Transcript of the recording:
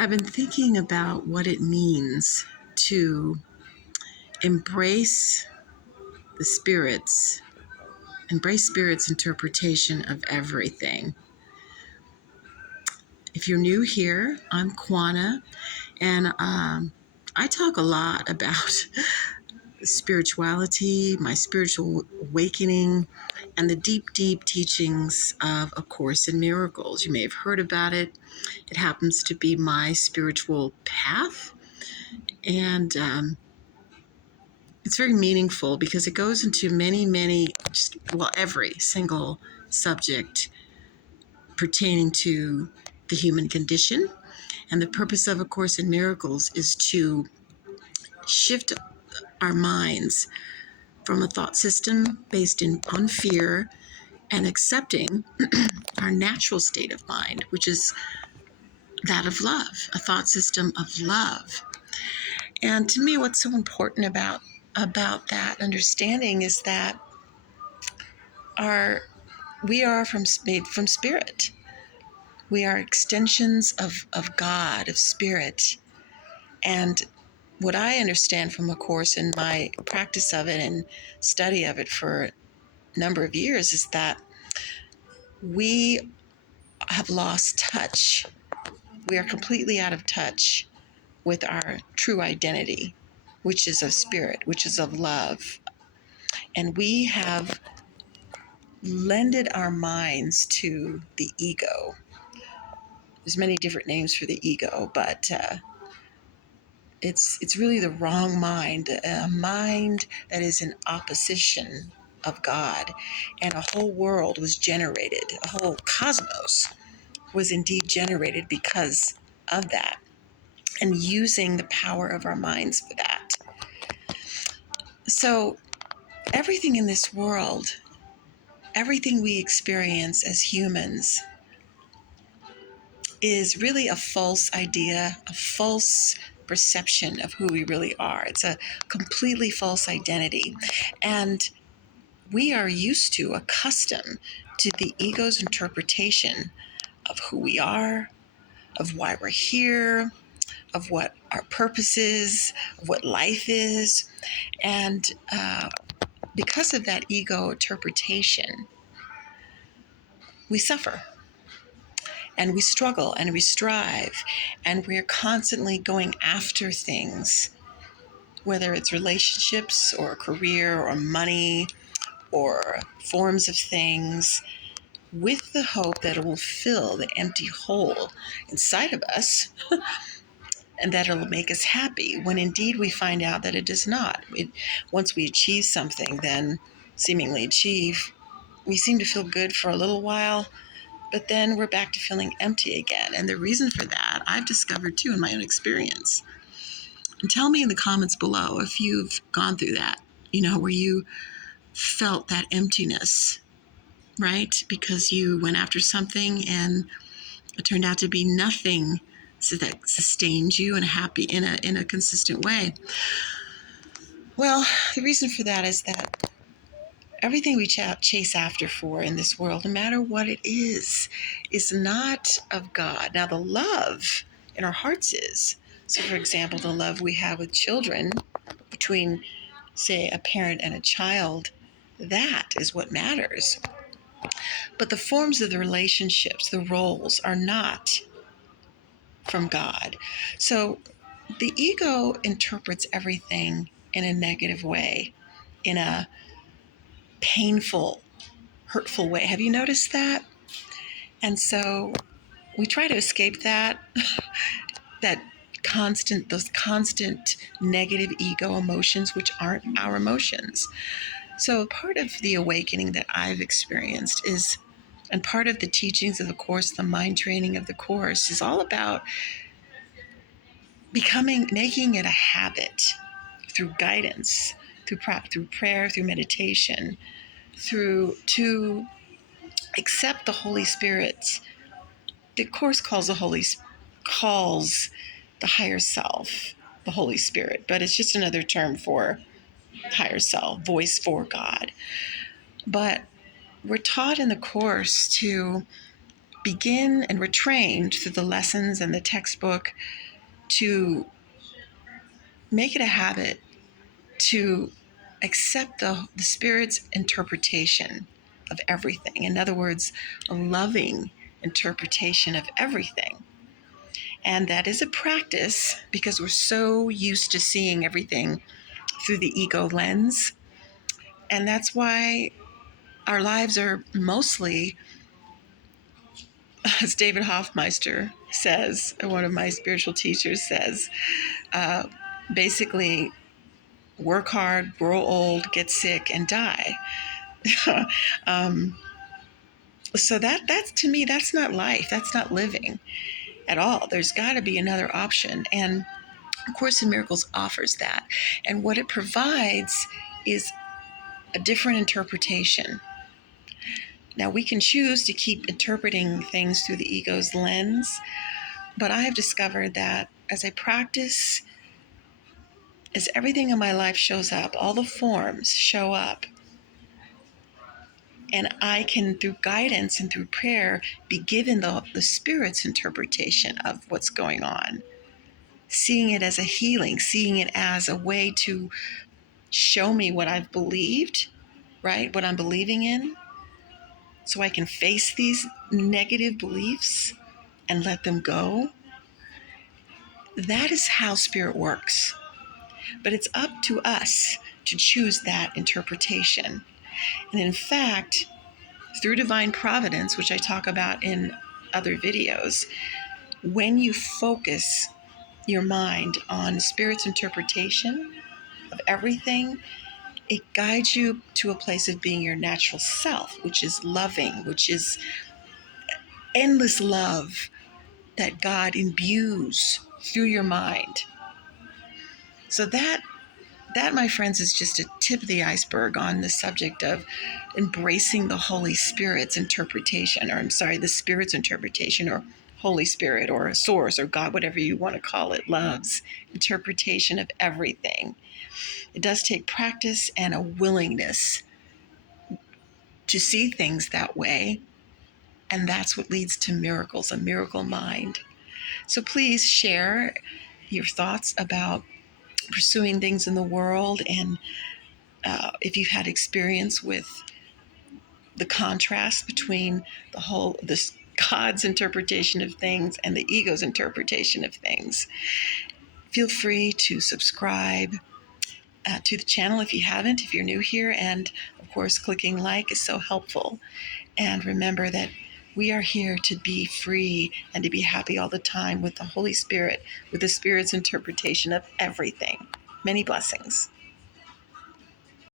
I've been thinking about what it means to embrace the spirits, embrace spirit's interpretation of everything. If you're new here, I'm Kwana, and I talk a lot about spirituality, my spiritual awakening, and the deep, deep teachings of A Course in Miracles. You may have heard about it. It happens to be my spiritual path, and it's very meaningful because it goes into every single subject pertaining to the human condition. And the purpose of A Course in Miracles is to shift our minds from a thought system based on fear and accepting our natural state of mind, which is that of love, a thought system of love. And to me, what's so important about that understanding is that we are made from spirit. We are extensions of God, of spirit. And what I understand from A Course in my practice of it and study of it for a number of years is that we have lost touch. We are completely out of touch with our true identity, which is of spirit, which is of love. And we have lended our minds to the ego. There's many different names for the ego, but it's really the wrong mind, a mind that is in opposition of God. And a whole world was generated, a whole cosmos was indeed generated because of that, and using the power of our minds for that. So everything in this world, everything we experience as humans is really a false idea, a false perception of who we really are. It's a completely false identity. And we are accustomed to the ego's interpretation of who we are, of why we're here, of what our purpose is, of what life is. And because of that ego interpretation, we suffer and we struggle and we strive, and we're constantly going after things, whether it's relationships or career or money or forms of things, with the hope that it will fill the empty hole inside of us and that it'll make us happy, when indeed we find out that it does not. Once we achieve something, then seemingly achieve, we seem to feel good for a little while, but then we're back to feeling empty again. And the reason for that, I've discovered too in my own experience. And tell me in the comments below if you've gone through that, where you felt that emptiness, right? Because you went after something and it turned out to be nothing that sustained you in a consistent way. Well, the reason for that is that everything we chase after for in this world, no matter what it is not of God. Now, the love in our hearts is. So, for example, the love we have with children between, say, a parent and a child, that is what matters. But the forms of the relationships, the roles, are not from God. So the ego interprets everything in a negative way, in a painful, hurtful way. Have you noticed that? And so we try to escape that, those constant negative ego emotions, which aren't our emotions. So part of the awakening that I've experienced is, and part of the teachings of the Course, the mind training of the Course, is all about making it a habit through guidance, through prayer, through meditation, to accept the Holy Spirit. The Course calls the higher self the Holy Spirit, but it's just another term for higher self, voice for God. But we're taught in the Course to begin, and we're trained through the lessons and the textbook to make it a habit to accept the Spirit's interpretation of everything. In other words, a loving interpretation of everything. And that is a practice because we're so used to seeing everything through the ego lens. And that's why our lives are mostly, as David Hoffmeister says, one of my spiritual teachers says, uh, basically work hard, grow old, get sick, and die. um, so that's to me, that's not life. That's not living at all. There's got to be another option. And A Course in Miracles offers that. And what it provides is a different interpretation. Now, we can choose to keep interpreting things through the ego's lens, but I have discovered that as I practice, as everything in my life shows up, all the forms show up, and I can, through guidance and through prayer, be given the Spirit's interpretation of what's going on, seeing it as a healing, seeing it as a way to show me what I've believed, right? What I'm believing in, so I can face these negative beliefs and let them go. That is how Spirit works. But it's up to us to choose that interpretation. And in fact, through divine providence, which I talk about in other videos, when you focus your mind on Spirit's interpretation of everything, it guides you to a place of being your natural self, which is loving, which is endless love that God imbues through your mind. So that, my friends, is just a tip of the iceberg on the subject of embracing the Holy Spirit's interpretation, or I'm sorry, the Spirit's interpretation, or Holy Spirit, or Source, or God, whatever you want to call it, love's interpretation of everything. It does take practice and a willingness to see things that way, and that's what leads to miracles, a miracle mind. So please share your thoughts about pursuing things in the world, and if you've had experience with the contrast between this God's interpretation of things and the ego's interpretation of things. Feel free to subscribe to the channel if you haven't, if you're new here, and of course clicking like is so helpful. And remember that we are here to be free and to be happy all the time with the Holy Spirit, with the Spirit's interpretation of everything. Many blessings.